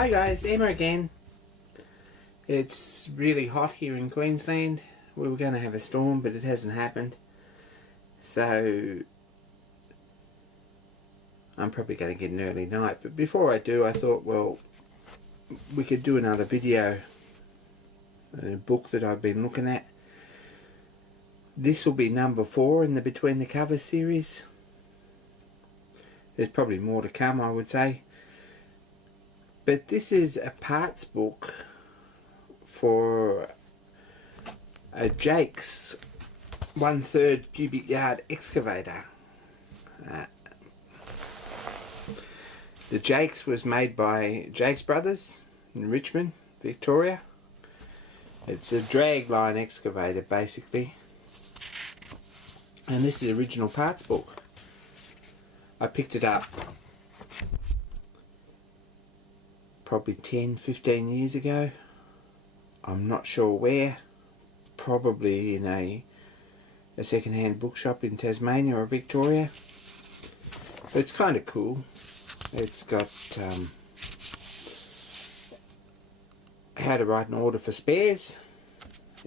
Hi guys, Emma again. It's really hot here in Queensland. We were going to have a storm, but it hasn't happened. So I'm probably going to get an early night. But before I do, I thought, well, we could do another video. A book that I've been looking at. This will be number 4 in the Between the Covers series. There's probably more to come, I would say. But this is a parts book for a Jaques 1/3 cubic yard excavator. The Jaques was made by Jaques Bros in Richmond, Victoria. It's a dragline excavator basically. And this is the original parts book. I picked it up probably 10-15 years ago. I'm not sure where. Probably in a second-hand bookshop in Tasmania or Victoria. But it's kind of cool. It's got how to write an order for spares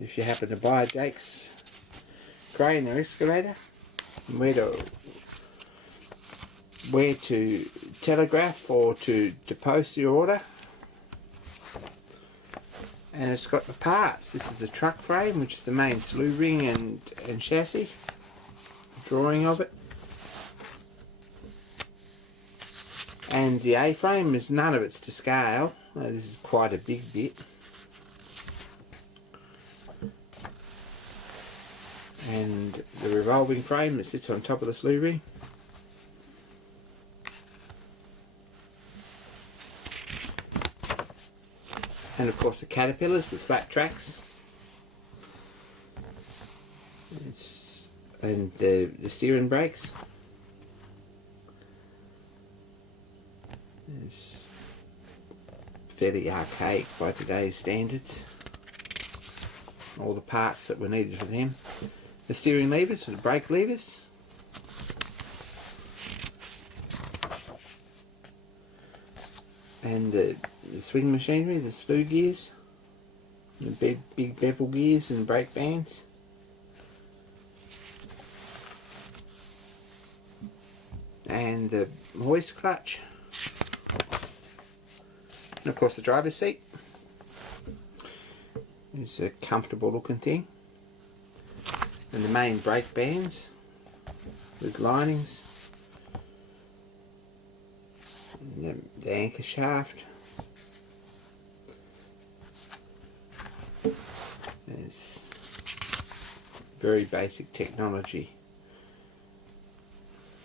if you happen to buy a Jaques crane or excavator, and where to telegraph or to post your order. And it's got the parts. This is the truck frame, which is the main slew ring and chassis. Drawing of it. And the A-frame is none of it's to scale. This is quite a big bit. And the revolving frame that sits on top of the slew ring. And of course the caterpillars with flat tracks. And the steering brakes. It's fairly archaic by today's standards. All the parts that were needed for them. The steering levers, the brake levers. And the swing machinery, the slew gears, the big bevel gears and brake bands. And the hoist clutch. And of course the driver's seat. It's a comfortable looking thing. And the main brake bands with linings. And the anchor shaft. It's very basic technology.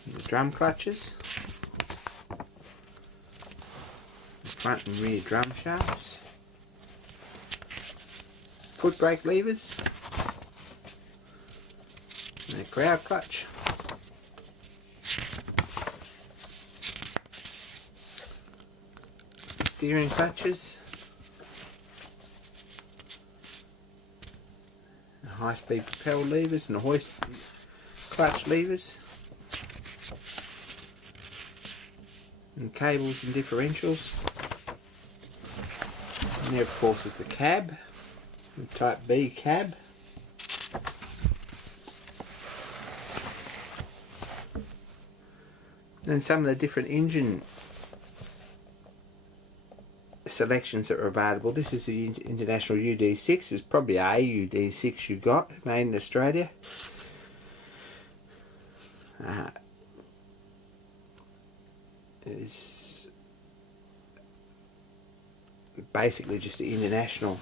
The drum clutches. The front and rear drum shafts. Foot brake levers. And a crowd clutch. Steering clutches. The high-speed propel levers and the hoist clutch levers. And cables and differentials. And there of course is the cab. The Type B cab. And some of the different engine selections that are available. This is the International UD6. It was probably a UD6 you got, made in Australia. It's basically just the international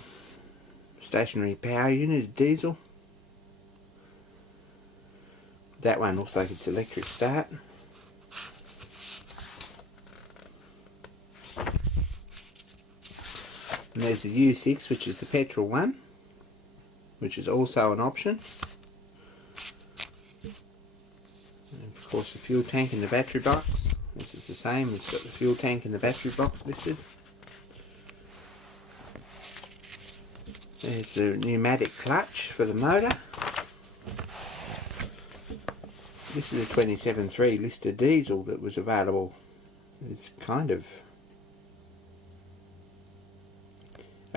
stationary power unit, diesel. That one looks like it's electric start. And there's the U6, which is the petrol one, which is also an option. And of course the fuel tank and the battery box. This is the same, it's got the fuel tank and the battery box listed. There's the pneumatic clutch for the motor. This is a 27.3 litre diesel that was available. It's kind of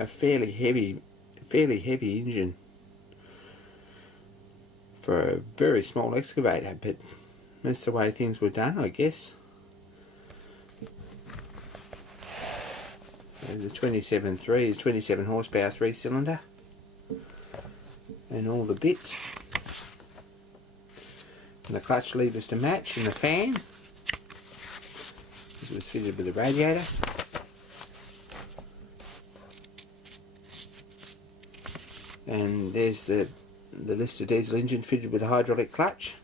a fairly heavy engine for a very small excavator, but that's the way things were done, I guess. So the 27.3 is 27 horsepower 3-cylinder, and all the bits, and the clutch levers to match, and the fan. This was fitted with a radiator. And there's the Lister diesel engine fitted with a hydraulic clutch.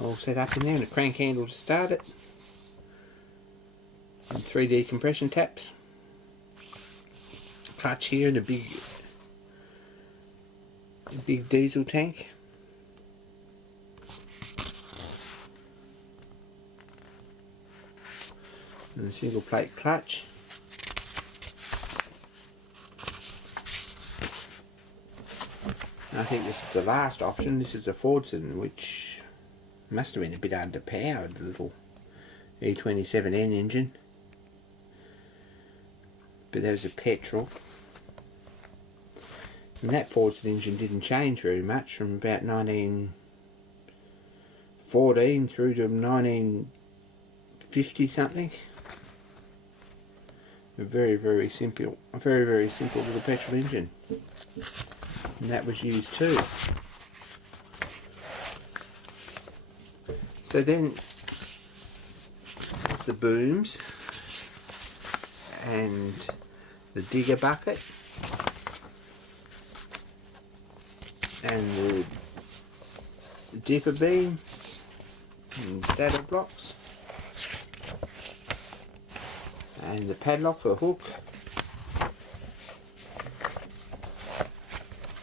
All set up in there, and a crank handle to start it. And 3D compression taps. Clutch here, and a big diesel tank. And a single plate clutch. I think this is the last option. This is a Fordson, which must have been a bit underpowered, the little E27N engine. But that was a petrol. And that Fordson engine didn't change very much from about 1914 through to 1950 something. A very simple little petrol engine. And that was used too. So then there's the booms and the digger bucket and the dipper beam and saddle blocks and the padlock or hook,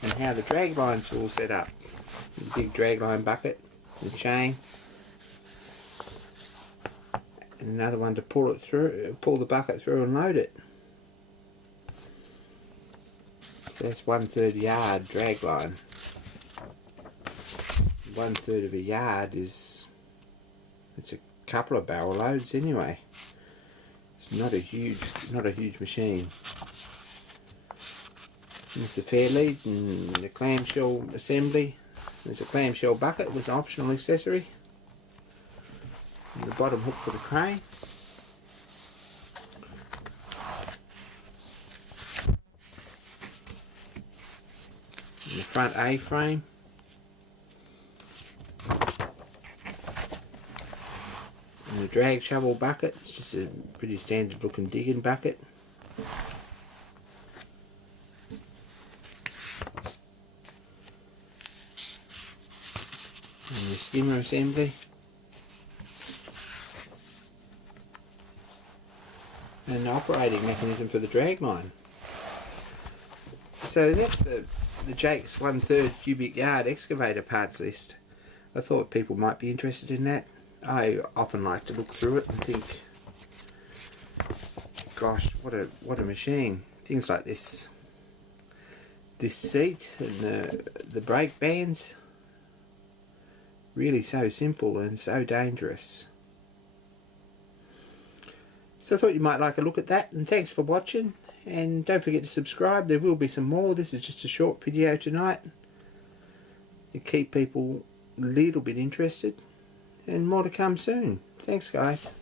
and how the drag line's all set up. The big drag line bucket, the chain, and another one to pull it through, pull the bucket through and load it. So that's 1/3 yard drag line. 1/3 of a yard is, it's a couple of barrel loads anyway. It's not a huge machine. There's the fair lead and the clamshell assembly. There's a clamshell bucket, was an optional accessory. And the bottom hook for the crane. And the front A-frame. And the drag shovel bucket. It's just a pretty standard looking digging bucket. And the skimmer assembly. And the operating mechanism for the drag line. So that's the Jaques 1/3 cubic yard excavator parts list. I thought people might be interested in that. I often like to look through it and think, gosh, what a machine. Things like this seat and the brake bands, really so simple and so dangerous. So I thought you might like a look at that, and thanks for watching, and don't forget to subscribe. There will be some more. This is just a short video tonight to keep people a little bit interested, and more to come soon. Thanks guys.